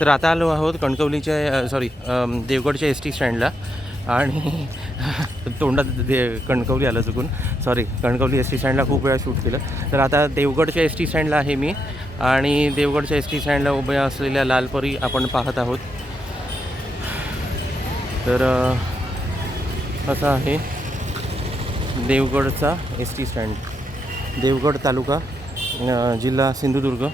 तर आता आलो आहोत कणकवलीच्या सॉरी देवगडच्या एस टी स्टँडला आणि तोंडात दे कणकवली आलं चुकून. सॉरी कणकवली एस टी स्टँडला खूप वेळा शूट केलं. तर आता देवगडच्या एस टी स्टँडला आहे मी. आणि देवगडच्या एस टी स्टँडला उभ्या असलेल्या लालपरी आपण पाहत आहोत. तर असं आहे. देवगडचा S T stand Devgad taluka जिल्हा सिंधुदुर्ग.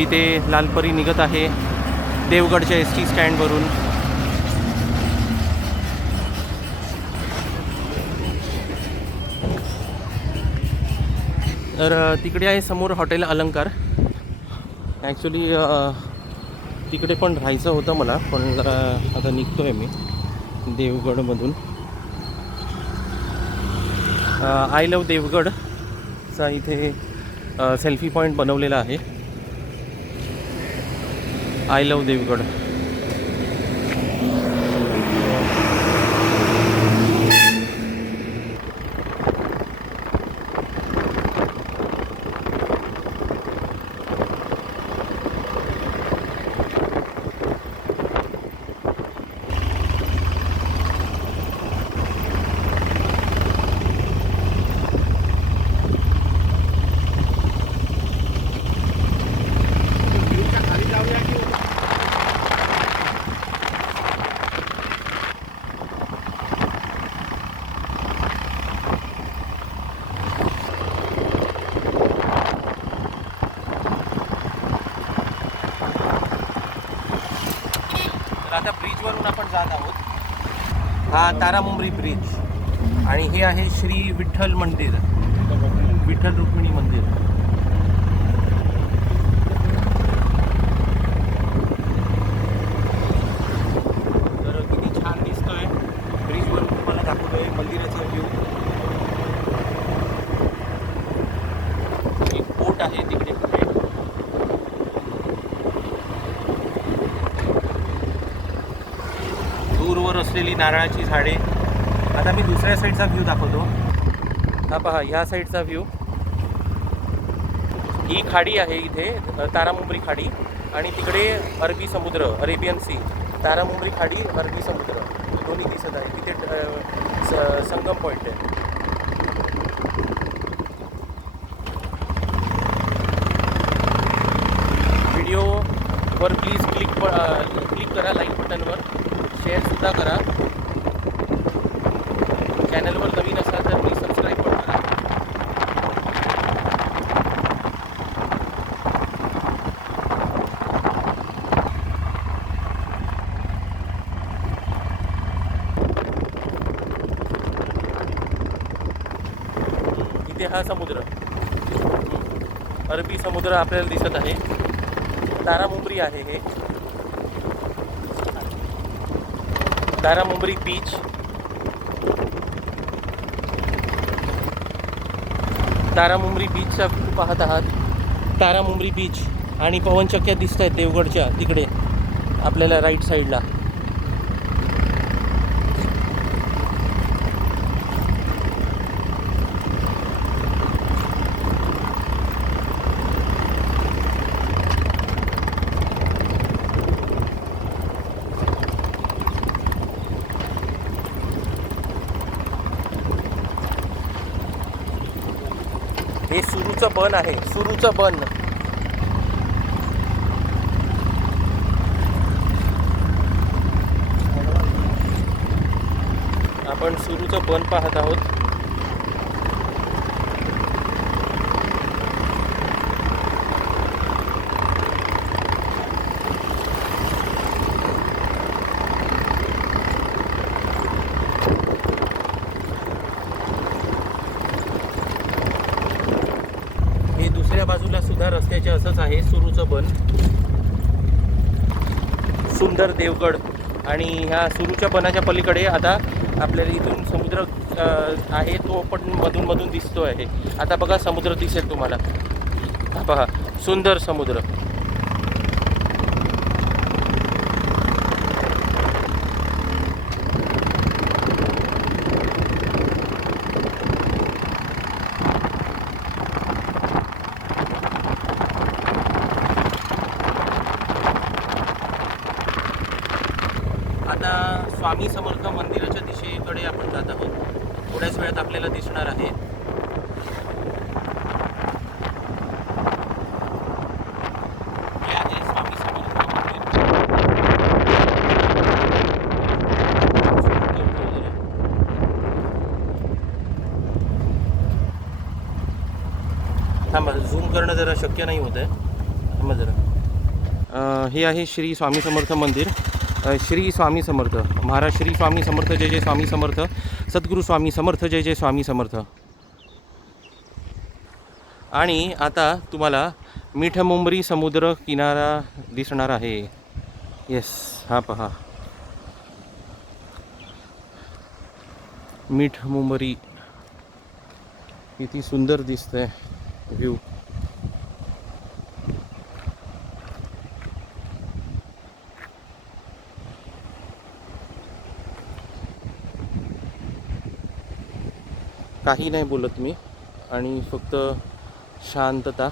इथे लालपरी निघत आहे देवगडच्या एस टी स्टँडवरून तर तिकडे आहे समोर हॉटेल अलंकार. ॲक्च्युली uh, तिकडे पण राहायचं होतं मला पण जरा आता निघतो आहे मी देवगडमधून. Uh, आय लव देवगडचा इथे uh, सेल्फी पॉईंट बनवलेला आहे. आय लव देवगड तर आता ब्रिजवरून आपण जात आहोत हा तारामुंबरी ब्रिज आणि हे आहे श्री विठ्ठल मंदिर. विठ्ठल रुक्मिणी मंदिर तर किती छान दिसतोय ब्रिजवरून तुम्हाला दाखवतोय मंदिराचा व्ह्यू एक बोट आहे तिकडे कुठे दूरवर असलेली नारळाची झाडे. आता मी दुसऱ्या साईडचा व्ह्यू दाखवतो. हा पहा ह्या साईडचा व्ह्यू ही खाडी आहे इथे तारामुंबरी खाडी आणि तिकडे अरबी समुद्र अरेबियन सी. तारामुंबरी खाडी अरबी समुद्र. दोन्ही दिसत आहे. तिथे स- संगम पॉईंट आहे. व्हिडिओवर प्लीज क्लिक क्लिक करा लाईक बटनवर शेअरसुद्धा करा. चॅनलवर नवीन असाल तर प्लीज सबस्क्राईब पण करा इथे हा समुद्र. अरबी समुद्र आपल्याला दिसत आहे. तारामुंबरी आहे हे. तारामुंबरी बीच तारामुंबरी बीचचा व्ह्यू पाहत आहात. तारामुंबरी बीच आणि पवनचक्क्या दिसत आहेत देवगडच्या तिकडे आपल्याला राईट साईडला हे सुरूचं बन आहे. सुरूचं बन. आपण सुरूचं बन पाहत आहोत हे दुसऱ्या बाजूला सुद्धा रस्त्याचे असंच आहे. सुरूचं बन सुंदर देवगड आणि ह्या सुरूच्या बनाच्या पलीकडे आता आपल्याला इथून समुद्र आहे तो पण मधून मधून दिसतो आहे. आता बघा समुद्र दिसेल तुम्हाला. हा पहा सुंदर समुद्र. आता स्वामी समर्थ मंदिराच्या दिशेकडे आपण जात आहोत. थोड्याच वेळात आपल्याला दिसणार आहे. थांबा झूम करणं जरा शक्य नाही होत आहे थांबा जरा. अ, हे आहे श्री स्वामी समर्थ मंदिर. श्री स्वामी समर्थ. महाराज श्री स्वामी समर्थ जय जय स्वामी समर्थ. सद्गुरू स्वामी समर्थ जय जय स्वामी समर्थ. आणि आता तुम्हाला मिठमुंबरी समुद्र किनारा दिसणार आहे. येस हा पहा. मीठ मुंबरी किती सुंदर दिसतंय व्ह्यू काही नाही बोलत मी. आणि फक्त शांतता.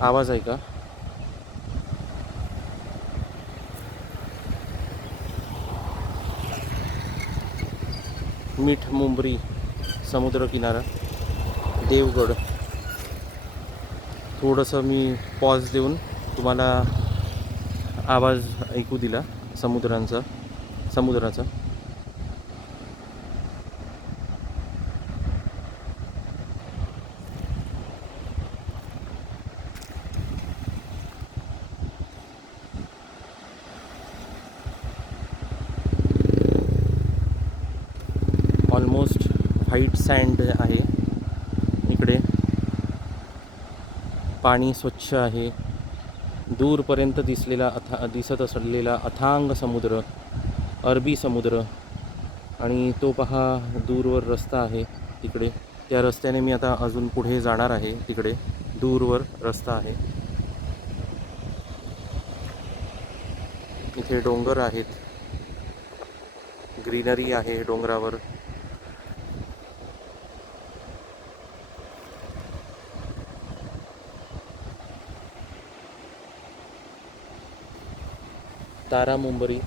आवाज ऐका. मीठ मुंबरी समुद्रकिनारा देवगड. थोडंसं मी पॉज देऊन तुम्हाला आवाज ऐकू दिला. समुद्रांचा समुद्राचा. ऑलमोस्ट व्हाईट सँड आहे. इकडे पाणी स्वच्छ आहे. दूरपर्यंत दिसलेला अथा दिसत असलेला अथांग समुद्र अरबी समुद्र आणि तो पहा दूरवर रस्ता आहे तिकडे त्या रस्त्याने मी आता अजून पुढे जाणार आहे तिकडे. दूरवर रस्ता आहे. इथे डोंगर आहेत. ग्रीनरी आहे डोंगरावर. तारा मुंबरी.